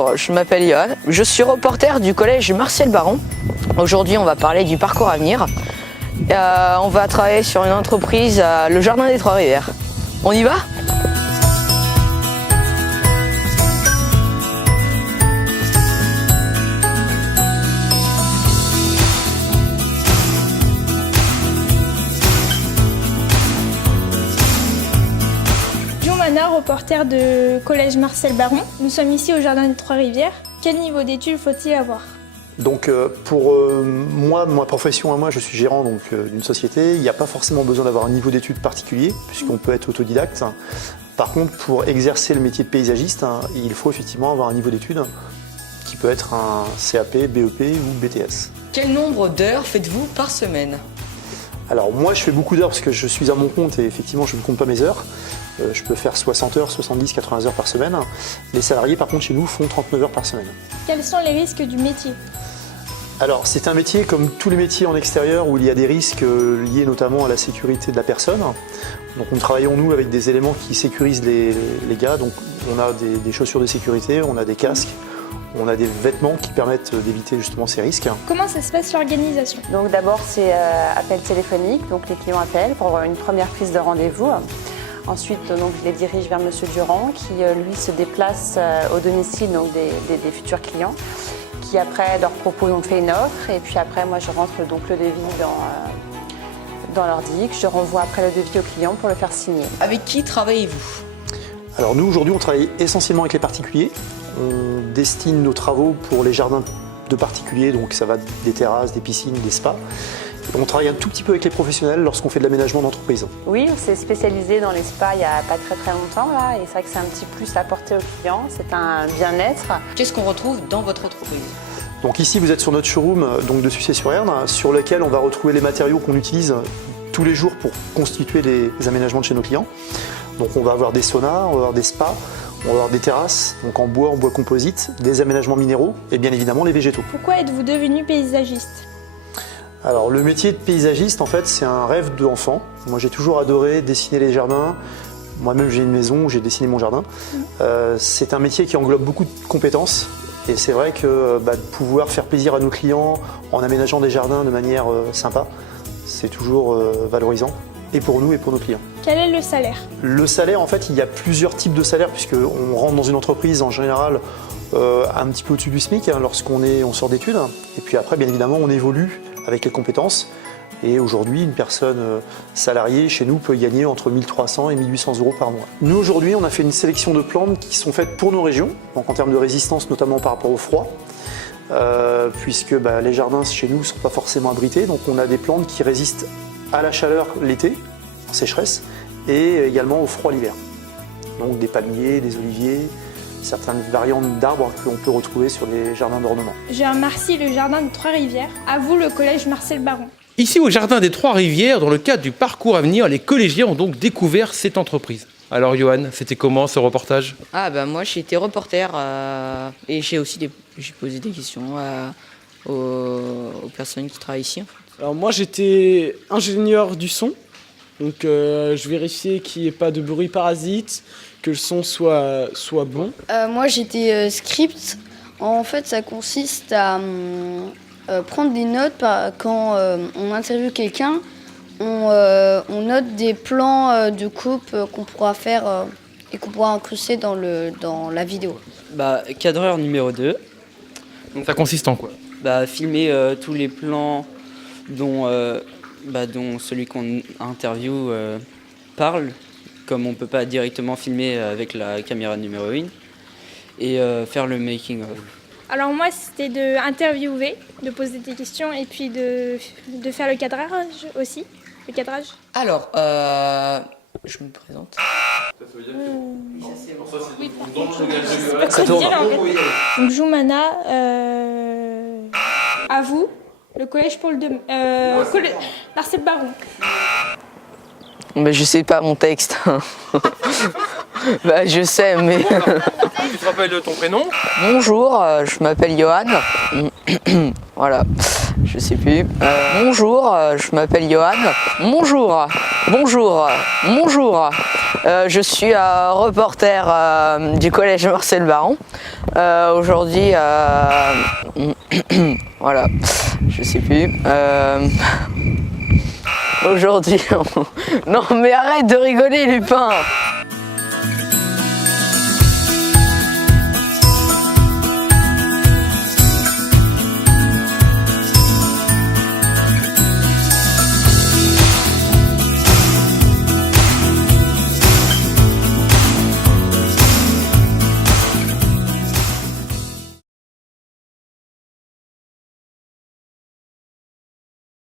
Bonjour, je m'appelle Johan, je suis reporter du collège Marcel Baron. Aujourd'hui, on va parler du parcours à venir. On va travailler sur une entreprise, le Jardin des Trois-Rivières. On y va ? Reporter de collège Marcel Baron. Nous sommes ici au Jardin des Trois-Rivières. Quel niveau d'études faut-il avoir ? Donc pour moi, ma profession à moi, je suis gérant d'une société. Il n'y a pas forcément besoin d'avoir un niveau d'études particulier puisqu'on peut être autodidacte. Par contre, pour exercer le métier de paysagiste, il faut effectivement avoir un niveau d'études qui peut être un CAP, BEP ou BTS. Quel nombre d'heures faites-vous par semaine ? Alors moi, je fais beaucoup d'heures parce que je suis à mon compte et effectivement, je ne compte pas mes heures. Je peux faire 60 heures, 70, 80 heures par semaine. Les salariés, par contre, chez nous, font 39 heures par semaine. Quels sont les risques du métier ? Alors, c'est un métier comme tous les métiers en extérieur où il y a des risques liés notamment à la sécurité de la personne. Donc, nous travaillons, nous, avec des éléments qui sécurisent les gars. Donc, on a des chaussures de sécurité, on a des casques, on a des vêtements qui permettent d'éviter justement ces risques. Comment ça se passe l'organisation ? Donc, d'abord, c'est appel téléphonique. Donc, les clients appellent pour avoir une première prise de rendez-vous. Ensuite, donc, je les dirige vers Monsieur Durand qui, lui, se déplace au domicile donc, des futurs clients, qui après leur propose, donc, fait une offre. Et puis après, moi, je rentre donc, le devis dans l'ordi, que je renvoie après le devis au client pour le faire signer. Avec qui travaillez-vous ? Alors nous, aujourd'hui, on travaille essentiellement avec les particuliers. On destine nos travaux pour les jardins de particuliers, donc ça va des terrasses, des piscines, des spas. On travaille un tout petit peu avec les professionnels lorsqu'on fait de l'aménagement d'entreprise. Oui, on s'est spécialisé dans les spas il n'y a pas très longtemps là, et c'est vrai que c'est un petit plus apporté aux clients, c'est un bien-être. Qu'est-ce qu'on retrouve dans votre entreprise ? Donc ici, vous êtes sur notre showroom donc de Sucé-sur-Erne, sur lequel on va retrouver les matériaux qu'on utilise tous les jours pour constituer les aménagements de chez nos clients. Donc on va avoir des saunas, on va avoir des spas, on va avoir des terrasses, donc en bois composite, des aménagements minéraux et bien évidemment les végétaux. Pourquoi êtes-vous devenu paysagiste ? Alors le métier de paysagiste, en fait, c'est un rêve d'enfant. Moi, j'ai toujours adoré dessiner les jardins. Moi-même, j'ai une maison où j'ai dessiné mon jardin. C'est un métier qui englobe beaucoup de compétences. Et c'est vrai que de pouvoir faire plaisir à nos clients en aménageant des jardins de manière sympa, c'est toujours valorisant. Et pour nous et pour nos clients. Quel est le salaire ? Le salaire, en fait, il y a plusieurs types de salaires puisqu'on rentre dans une entreprise en général un petit peu au-dessus du SMIC lorsqu'on sort d'études. Et puis après, bien évidemment, on évolue avec les compétences. Et aujourd'hui, une personne salariée chez nous peut gagner entre 1300 et 1800 euros par mois. Nous, aujourd'hui, on a fait une sélection de plantes qui sont faites pour nos régions, donc en termes de résistance, notamment par rapport au froid, puisque les jardins chez nous ne sont pas forcément abrités. Donc on a des plantes qui résistent à la chaleur l'été, en sécheresse, et également au froid l'hiver. Donc des palmiers, des oliviers, certaines variantes d'arbres qu'on peut retrouver sur des jardins d'ornement. Je remercie le Jardin des Trois-Rivières. À vous, le collège Marcel Baron. Ici, au Jardin des Trois-Rivières, dans le cadre du parcours à venir, les collégiens ont donc découvert cette entreprise. Alors, Johan, c'était comment ce reportage ? Moi, j'ai été reporter et j'ai posé des questions aux personnes qui travaillent ici. En fait. Alors moi, j'étais ingénieur du son. Donc, je vérifiais qu'il n'y ait pas de bruit parasite, que le son soit bon. Moi, j'étais script. En fait, ça consiste à prendre des notes quand on interviewe quelqu'un. On note des plans de coupe qu'on pourra faire et qu'on pourra incruster dans la vidéo. Cadreur numéro 2. Donc ça consiste en quoi ? Filmer tous les plans dont celui qu'on interviewe parle, comme on ne peut pas directement filmer avec la caméra numéro 1, et faire le making of. Alors moi, c'était d'interviewer, de poser des questions et puis de faire le cadrage aussi. Le cadrage. Alors, je me présente. Donc Joumana, à vous, le collège Paul de Marcel Baron. Je sais pas mon texte. Je sais, mais... Tu te rappelles de ton prénom ? Bonjour, je m'appelle Johan. Voilà, je sais plus. Bonjour, je m'appelle Johan. Bonjour. Je suis reporter du collège Marcel Baron. Aujourd'hui, voilà, je sais plus. Aujourd'hui, non mais arrête de rigoler, Lupin.